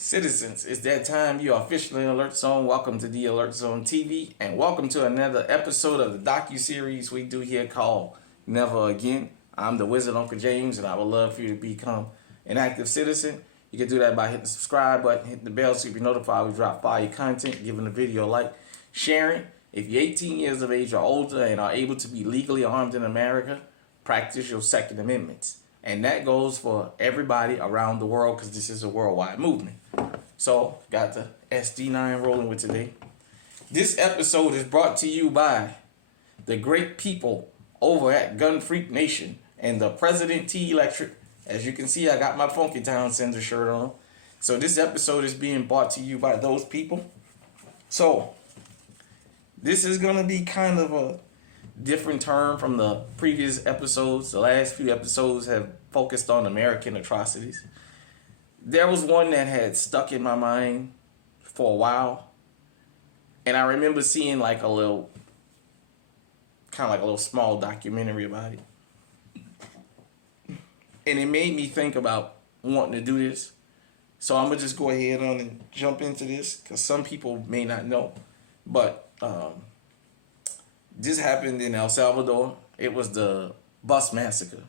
Citizens, it's that time. You are officially in Alert Zone. Welcome to the Alert Zone TV, and welcome to another episode of the docu-series we do here called Never Again. I'm the Wizard Uncle James, and I would love for you to become an active citizen. You can do that by hitting the subscribe button, hitting the bell so you be notified we drop fire content, giving the video a like, sharing. If you're 18 years of age or older and are able to be legally armed in America, practice your Second Amendments. And that goes for everybody around the world because this is a worldwide movement. So, got the SD9 rolling with today. This episode is brought to you by the great people over at Gun Freak Nation and the President T Electric. As you can see, I got my Funky Town Center shirt on. So this episode is being brought to you by those people. So, this is going to be kind of a different term from the previous episodes. The last few episodes have focused on American atrocities. There was one that had stuck in my mind for a while, and I remember seeing like a little small documentary about it, and it made me think about wanting to do this. So I'm gonna just go ahead on and jump into this because some people may not know, but this happened in El Salvador. It was the bus massacre.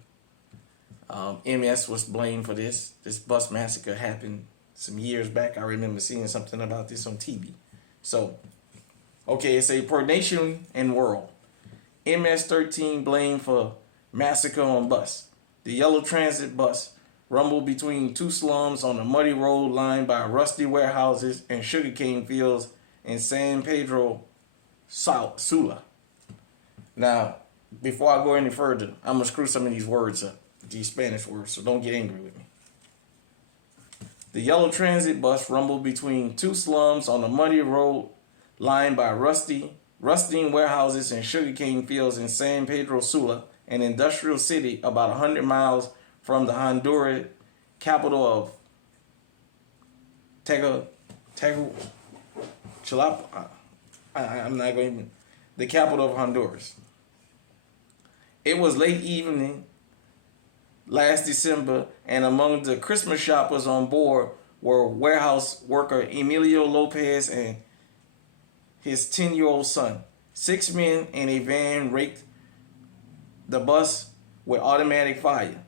MS was blamed for this. This bus massacre happened some years back. I remember seeing something about this on TV. So, okay, it's a per nation and world. MS-13 blamed for massacre on bus. The yellow transit bus rumbled between two slums on a muddy road lined by rusty warehouses and sugarcane fields in San Pedro Sula. Now, before I go any further, I'm going to screw some of these words up, these Spanish words, so don't get angry with me. The yellow transit bus rumbled between two slums on a muddy road lined by rusting warehouses and sugarcane fields in San Pedro Sula, an industrial city about 100 miles from the Honduran capital of Tegucigalpa. I'm not going to... the capital of Honduras. It was late evening last December, and among the Christmas shoppers on board were warehouse worker Emilio Lopez and his 10-year-old son. 6 men in a van raked the bus with automatic fire.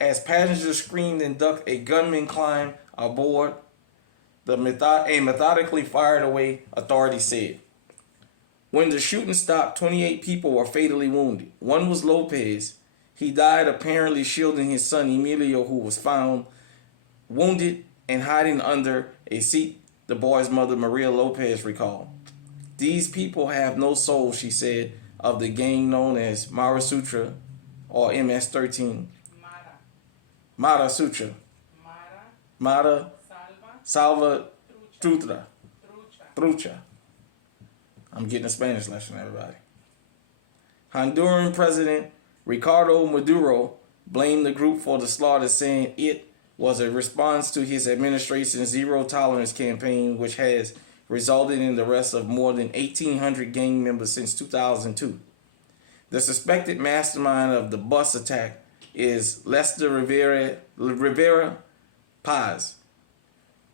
As passengers screamed and ducked, a gunman climbed aboard and methodically fired away, authorities said. When the shooting stopped, 28 people were fatally wounded. One was Lopez. He died apparently shielding his son Emilio, who was found wounded and hiding under a seat, the boy's mother Maria Lopez recalled. These people have no soul, she said, of the gang known as Mara Sutra or MS-13. Mara Sutra. Mara Salva Trucha. I'm getting a Spanish lesson, everybody. Honduran President Ricardo Maduro blamed the group for the slaughter, saying it was a response to his administration's zero tolerance campaign, which has resulted in the arrest of more than 1,800 gang members since 2002. The suspected mastermind of the bus attack is Lester Rivera Paz,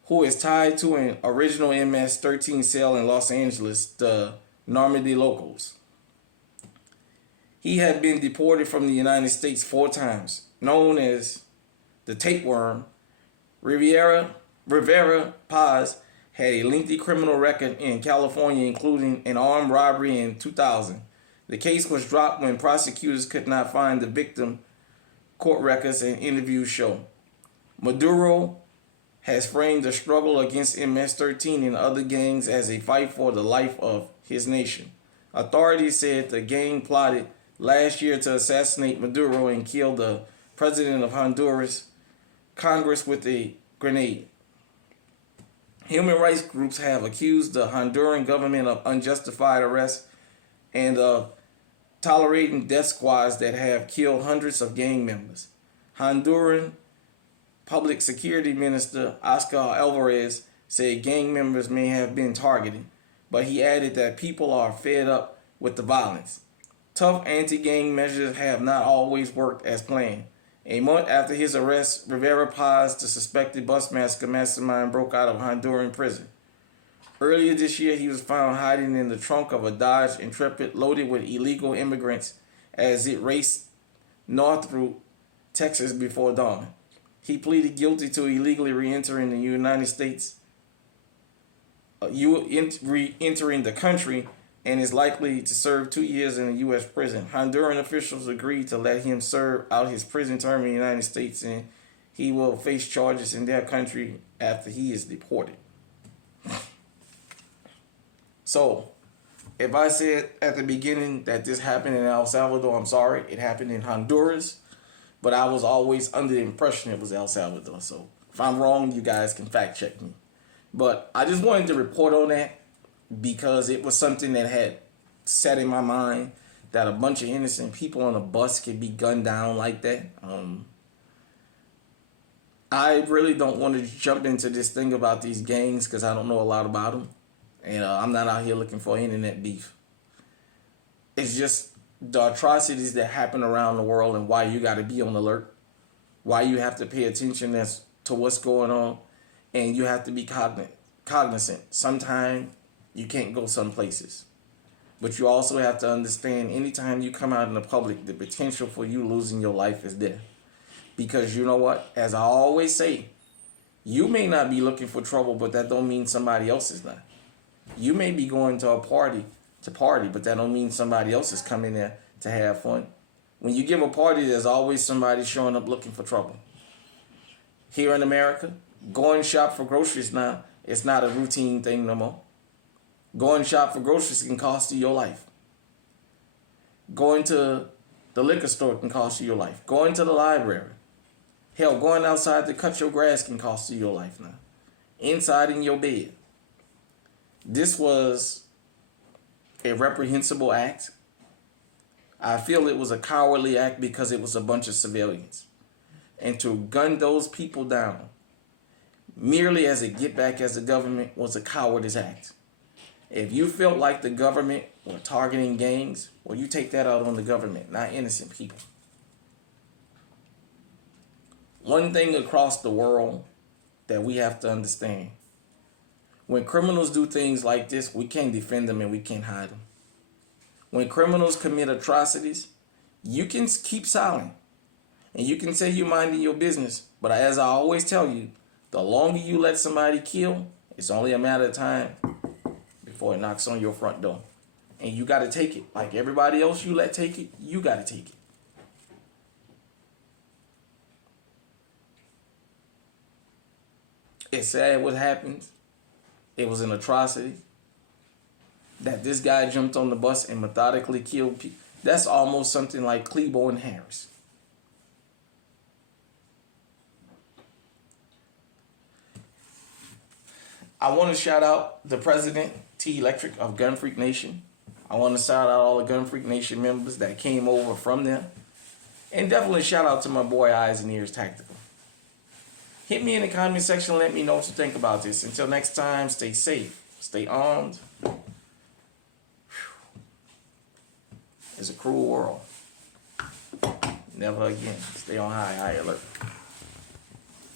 who is tied to an original MS-13 cell in Los Angeles, the Normandy locals. He had been deported from the United States 4 times. Known as the tapeworm, Rivera Paz had a lengthy criminal record in California, including an armed robbery in 2000. The case was dropped when prosecutors could not find the victim. Court records and interviews show. Maduro has framed the struggle against MS-13 and other gangs as a fight for the life of his nation. Authorities said the gang plotted last year to assassinate Maduro and kill the president of Honduras Congress with a grenade. Human rights groups have accused the Honduran government of unjustified arrests and of tolerating death squads that have killed hundreds of gang members. Honduran Public Security Minister Oscar Alvarez said gang members may have been targeted, but he added that people are fed up with the violence. Tough anti-gang measures have not always worked as planned. A month after his arrest, Rivera Paz, the suspected bus massacre mastermind, broke out of Honduran prison. Earlier this year, he was found hiding in the trunk of a Dodge Intrepid loaded with illegal immigrants as it raced north through Texas before dawn. He pleaded guilty to illegally re-entering the United States, re-entering the country, and is likely to serve 2 years in a U.S. prison. Honduran officials agreed to let him serve out his prison term in the United States, and he will face charges in their country after he is deported. So, if I said at the beginning that this happened in El Salvador, I'm sorry. It happened in Honduras, but I was always under the impression it was El Salvador. So, if I'm wrong, you guys can fact check me. But I just wanted to report on that because it was something that had set in my mind that a bunch of innocent people on a bus could be gunned down like that. I really don't want to jump into this thing about these gangs because I don't know a lot about them. And I'm not out here looking for internet beef. It's just the atrocities that happen around the world and why you got to be on alert, why you have to pay attention as to what's going on, and you have to be cognizant. Sometimes you can't go some places. But you also have to understand anytime you come out in the public, the potential for you losing your life is there. Because you know what? As I always say, you may not be looking for trouble, but that don't mean somebody else is not. You may be going to a party, but that don't mean somebody else is coming there to have fun. When you give a party, there's always somebody showing up looking for trouble. Here in America, going shop for groceries now, it's not a routine thing no more. Going shop for groceries can cost you your life. Going to the liquor store can cost you your life. Going to the library. Hell, going outside to cut your grass can cost you your life now. Inside in your bed. This was a reprehensible act. I feel it was a cowardly act because it was a bunch of civilians. And to gun those people down merely as a get back as the government was a cowardice act. If you felt like the government were targeting gangs, well, you take that out on the government, not innocent people. One thing across the world that we have to understand: when criminals do things like this, we can't defend them and we can't hide them. When criminals commit atrocities, you can keep silent and you can say you're minding your business. But as I always tell you, the longer you let somebody kill, it's only a matter of time before it knocks on your front door. And you got to take it. Like everybody else you let take it, you got to take it. It's sad what happens. It was an atrocity. That this guy jumped on the bus and methodically killed people. That's almost something like Claiborne Harris. I want to shout out the president, T Electric of Gun Freak Nation. I want to shout out all the Gun Freak Nation members that came over from them. And definitely shout out to my boy Eyes and Ears Tactical. Hit me in the comment section and let me know what you think about this. Until next time, stay safe, stay armed. It's a cruel world. Never again. Stay on high alert.